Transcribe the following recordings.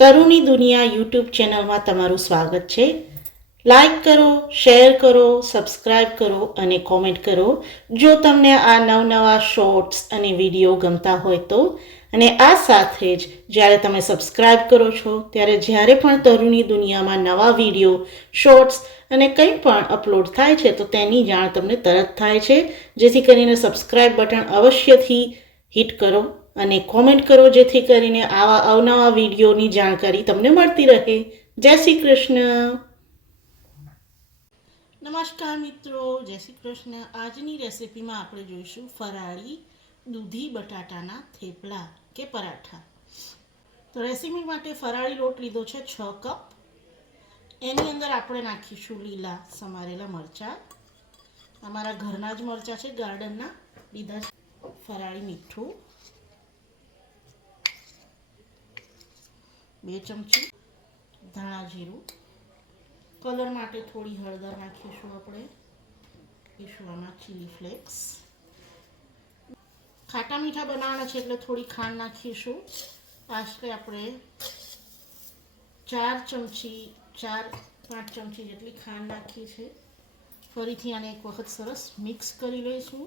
તરુની દુનિયા યુટ્યુબ ચેનલમાં તમારું સ્વાગત છે. લાઈક કરો, શેર કરો, સબસ્ક્રાઈબ કરો અને કોમેન્ટ કરો જો તમને આ નવનવા શોર્ટ્સ અને વિડીયો ગમતા હોય તો. અને આ સાથે જ જ્યારે તમે સબસ્ક્રાઈબ કરો છો ત્યારે જ્યારે પણ તરુની દુનિયામાં નવા વિડીયો, શોર્ટ્સ અને કંઈ પણ અપલોડ થાય છે તો તેની જાણ તમને તરત થાય છે. જેથી કરીને સબસ્ક્રાઈબ બટન અવશ્યથી હિટ કરો અને કોમેન્ટ કરો જેથી કરીને આવા અવનવા વિડીયોની જાણકારી તમને મળતી રહે. જય શ્રી કૃષ્ણ. નમસ્કાર મિત્રો, જય શ્રી કૃષ્ણ. આજની રેસિપીમાં આપણે જોઈશું ફરાળી દૂધી બટાટાના થેપલા કે પરાઠા. તો રેસીપી માટે ફરાળી લોટ લીધો છે 6 કપ. એની અંદર આપણે નાખીશું લીલા સમારેલા મરચાં. અમારા ઘરના જ મરચાં છે, ગાર્ડનના લીધા છે. ફરાળી મીઠું 2 ચમચી, ધાણા જીરું, કલર માટે થોડી હળદર નાખીશું આપણે, આમાં ચીલી ફ્લેક્સ. ખાટા મીઠા બનાવવાના છે એટલે થોડી ખાંડ નાખીશું. આશરે આપણે 4-5 ચમચી જેટલી ખાંડ નાખી છે. ફરીથી આને એક વખત સરસ મિક્સ કરી લઈશું.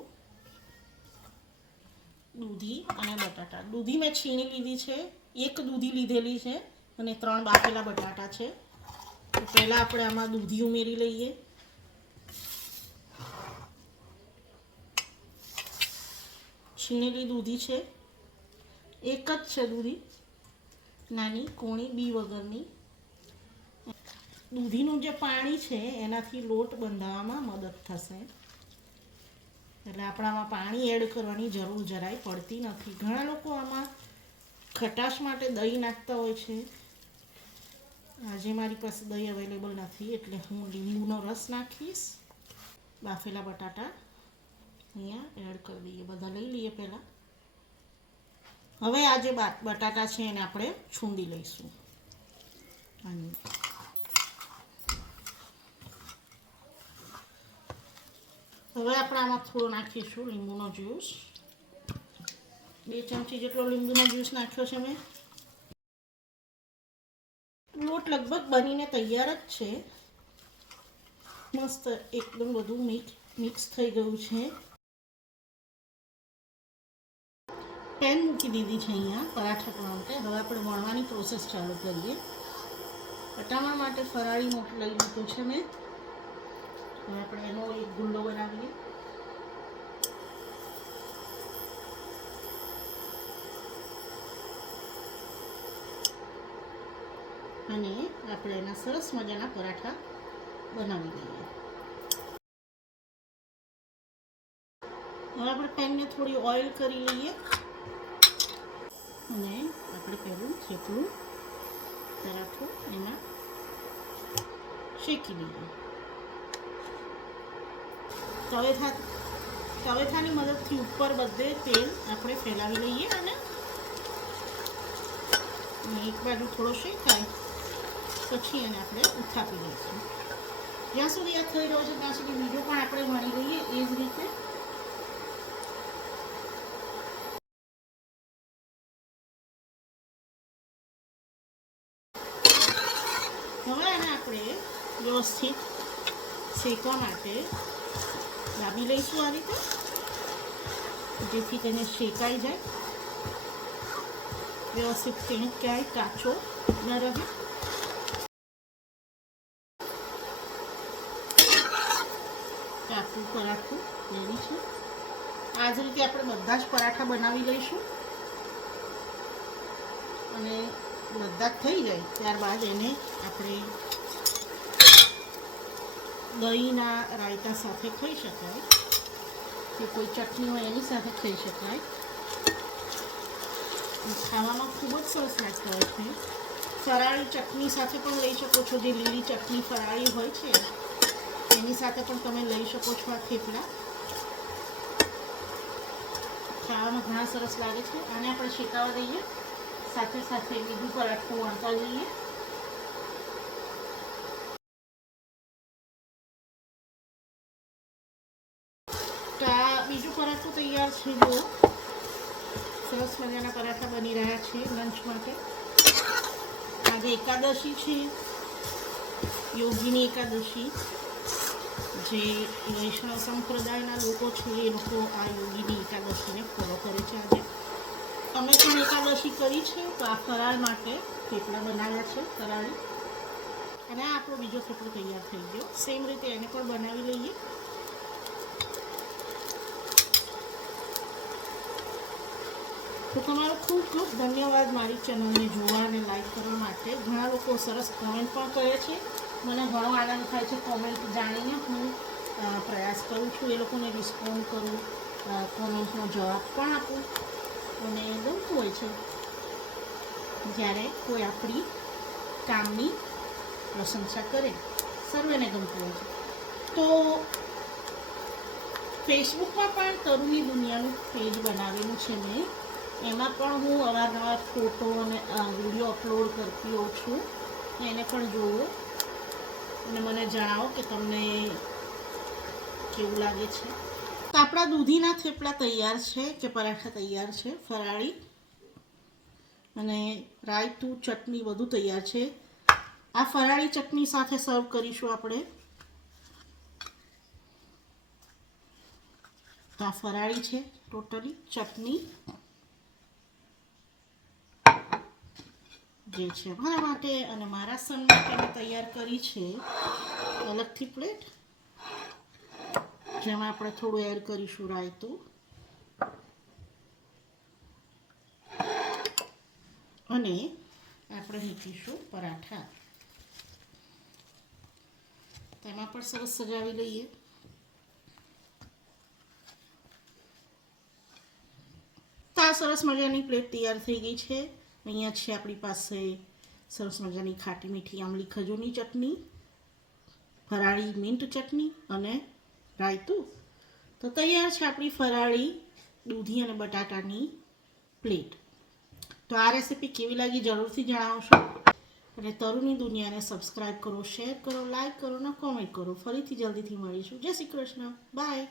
દૂધી અને બટાટા. દૂધી મેં છીણી લીધી છે, 1 દૂધી લીધેલી છે અને 3 બાફેલા બટાટા છે. તો પહેલાં આપણે આમાં દૂધી ઉમેરી લઈએ. છીણેલી દૂધી છે, 1 જ છે દૂધી, નાની કોણી બી વગરની. દૂધીનું જે પાણી છે એનાથી લોટ બંધાવવામાં મદદ થશે, એટલે આપણામાં પાણી એડ કરવાની જરૂર જરાય પડતી નથી. ઘણા લોકો આમાં ખટાશ માટે દહીં નાખતા હોય છે. આજે મારી પાસે દહીં અવેલેબલ નથી એટલે હું લીંબુનો રસ નાખીશ. બાફેલા બટાટા અહીંયા એડ કરી દઈએ. બધા લઈ લઈએ પહેલાં. હવે આ જે બટાટા છે એને આપણે છૂંદી લઈશું. હવે આપણે આમાં થોડો નાખીશું લીંબુનો જ્યુસ. 2 ચમચી જેટલો લીંબુનો જ્યુસ નાખ્યો છે મેં. લોટ લગભગ બનીને તૈયાર જ છે. મસ્ત એકદમ બધું મિક્સ થઈ ગયું છે. પેન મૂકી દીધી છે અહીંયા પરાઠા કરવા માટે. હવે આપણે વણવાની પ્રોસેસ ચાલુ કરીએ. વટાણા માટે ફરાળી લોટ લઈ લીધો છે મેં. હવે આપણે એનો એક ગુલ્લો બનાવીએ. અને આપણે એના સરસ મજાના પરાઠા બનાવી લઈએ. હવે આપણે પેનને થોડી ઓઇલ કરી લઈએ અને આપણે પહેલું થેપલું પરાઠું એમાં શેકી લઈએ. તવેથાની મદદથી ઉપર બધે તેલ આપણે ફેલાવી લઈએ અને એક બાજુ થોડો શેકાય પછી એને આપણે ઉથાપી લઈશું. જ્યાં સુધી આ થઈ રહ્યો છે ત્યાં સુધી બીજો પણ આપણે વણી લઈએ એ જ રીતે. હવે આને આપણે વ્યવસ્થિત શેકવા માટે દાબી લઈશું આ રીતે, જેથી તેને શેકાઈ જાય વ્યવસ્થિત, ક્યાંય કાચો ન રહે. આપણું પરાઠું રેડી છે. આ જ રીતે આપણે બધા જ પરાઠા બનાવી લઈશું અને બધા જ થઈ જાય ત્યારબાદ એને આપણે દહીંના રાયતા સાથે ખાઈ શકાય કે કોઈ ચટણી હોય એની સાથે ખાઈ શકાય. ખાવામાં ખૂબ જ સરસ લાગતા હોય છે. ફરાળી ચટણી સાથે પણ લઈ શકો છો, જે લીલી ચટણી ફરાળી હોય છે એની સાથે પણ તમે લઈ શકો છો આ થેપલા. ખાવામાં ઘણા સરસ લાગે છે. આને આપણે શેકાવા દઈએ, સાથે સાથે બીજું પરાઠું વણતા જઈએ. તો આ બીજું પરાઠું તૈયાર છે. જો સરસ મજાના પરાઠા બની રહ્યા છે લંચ માટે. આજે એકાદશી છે, યોગીની એકાદશી. જે વૈષ્ણવ સંપ્રદાયના લોકો છે એ લોકો આ યોગીની એકાદશીને ફોલો કરે છે. આજે અમે પણ એકાદશી કરી છે, તો આ ફરાળ માટે થેપલા બનાવ્યા છે ફરાળી. અને આ આપણો બીજો થેપલો તૈયાર થઈ ગયો. સેમ રીતે એને પણ બનાવી લઈએ. તો તમારો ખૂબ ખૂબ ધન્યવાદ મારી ચેનલને જોવા અને લાઈક કરવા માટે. ઘણા લોકો સરસ કોમેન્ટ પણ કરે છે. મને ઘણો આનંદ થાય છે કોમેન્ટ જાણીને. હું પ્રયાસ કરું છું એ લોકોને રિસ્પોન્ડ કરું, કોમેન્ટનો જવાબ પણ આપું. અને ગમતું હોય છે જ્યારે કોઈ આપણી કામની પ્રશંસા કરે. સર્વેને ગમતું હોય છે. તો ફેસબુકમાં પણ તરુની દુનિયાનું પેજ બનાવેલું છે મેં. એમાં પણ હું અવારનવાર ફોટો અને વિડીયો અપલોડ કરતી હોઉં છું. એને પણ જુઓ અને મને જણાવો કે તમને કેવું લાગે છે. તો આપણા દૂધીના થેપલા તૈયાર છે કે પરાઠા તૈયાર છે ફરાળી. અને રાયતું, ચટણી બધું તૈયાર છે. આ ફરાળી ચટણી સાથે સર્વ કરીશું આપણે. તો આ ફરાળી છે ટોટલી ચટણી જે છે મારા માટે અને મારા સન માટે મેં તૈયાર કરી છે અલગથી પ્લેટ, જેમાં આપણે થોડું એડ કરીશું રાયતું અને આપણે મૂકીશું પરાઠા. તેમાં પણ સરસ સજાવી લઈએ. તો આ સરસ મજાની પ્લેટ તૈયાર થઈ ગઈ છે. અહીંયા છે આપણી પાસે સરસ મજાની ખાટી મીઠી આમલી ખજૂરની ચટણી, ફરાળી મિન્ટ ચટણી અને રાયતું. તો તૈયાર છે આપણી ફરાળી દૂધી અને બટાટાની પ્લેટ. તો આ રેસીપી કેવી લાગી જરૂરથી જણાવશો. અને તરુની દુનિયાને સબસ્ક્રાઈબ કરો, શેર કરો, લાઈક કરો અને કોમેન્ટ કરો. ફરીથી જલ્દીથી મળીશું. જય શ્રી કૃષ્ણ. બાય.